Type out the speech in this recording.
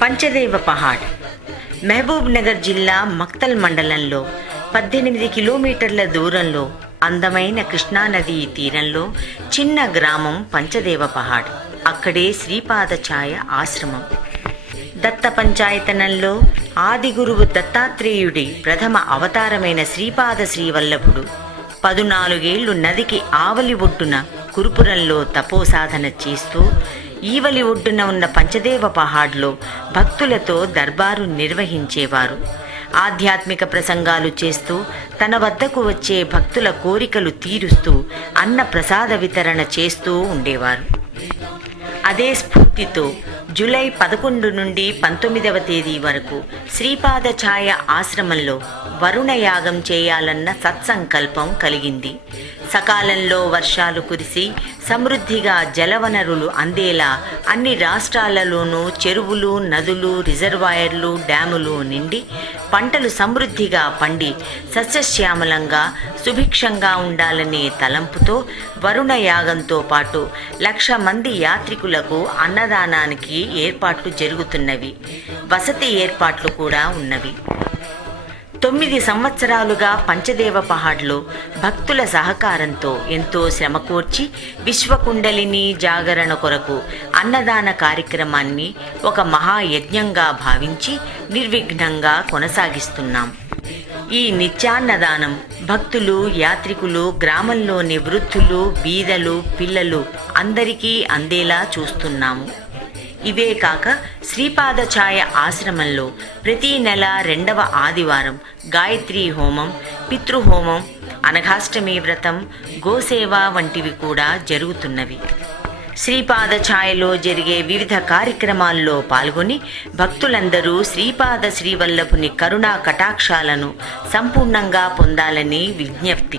పంచదేవ పహాడ్ మహబూబ్ నగర్ జిల్లా మక్తల్ మండలంలో 18 కిలోమీటర్ల దూరంలో అందమైన కృష్ణానదీ తీరంలో చిన్న గ్రామం పంచదేవ పహాడ్. అక్కడే శ్రీపాద ఛాయ ఆశ్రమం. దత్త పంచాయతనంలో ఆది గురువు దత్తాత్రేయుడి ప్రథమ అవతారమైన శ్రీపాద శ్రీవల్లభుడు 14 ఏళ్లు నదికి ఆవలి ఒడ్డున కురుపురంలో తపోసాధన చేస్తూ ఈవలి ఒడ్డున ఉన్న పంచదేవ పహాడ్లో భక్తులతో దర్బారు నిర్వహించేవారు. ఆధ్యాత్మిక ప్రసంగాలు చేస్తూ తన వద్దకు వచ్చే భక్తుల కోరికలు తీరుస్తూ అన్న ప్రసాద వితరణ చేస్తూ ఉండేవారు. అదే స్ఫూర్తితో జూలై 11 నుండి 19వ తేదీ వరకు శ్రీపాద ఛాయ ఆశ్రమంలో వరుణ యాగం చేయాలన్న సత్సంకల్పం కలిగింది. సకాలంలో వర్షాలు కురిసి సమృద్ధిగా జలవనరులు అందేలా అన్ని రాష్ట్రాలలోనూ చెరువులు, నదులు, రిజర్వాయర్లు, డ్యాములు నిండి పంటలు సమృద్ధిగా పండి సస్యశ్యామలంగా సుభిక్షంగా ఉండాలనే తలంపుతో వరుణ యాగంతో పాటు 1,00,000 మంది యాత్రికులకు అన్నదానానికి ఏర్పాట్లు జరుగుతున్నవి. వసతి ఏర్పాట్లు కూడా ఉన్నవి. 9 సంవత్సరాలుగా పంచదేవ పహాడ్లో భక్తుల సహకారంతో ఎంతో శ్రమకూర్చి విశ్వకుండలిని జాగరణ కొరకు అన్నదాన కార్యక్రమాన్ని ఒక మహాయజ్ఞంగా భావించి నిర్విఘ్నంగా కొనసాగిస్తున్నాం. ఈ నిత్యాన్నదానం భక్తులు, యాత్రికులు, గ్రామంలోని వృద్ధులు, బీదలు, పిల్లలు అందరికీ అందేలా చూస్తున్నాము. ఇవే కాక శ్రీపాద ఛాయ ఆశ్రమంలో ప్రతి నెల 2వ ఆదివారం గాయత్రీ హోమం, పితృహోమం, అనఘాష్టమి వ్రతం, గోసేవ వంటివి కూడా జరుగుతున్నవి. శ్రీపాద ఛాయలో జరిగే వివిధ కార్యక్రమాల్లో పాల్గొని భక్తులందరూ శ్రీపాద శ్రీవల్లభుని కరుణా కటాక్షాలను సంపూర్ణంగా పొందాలని విజ్ఞప్తి.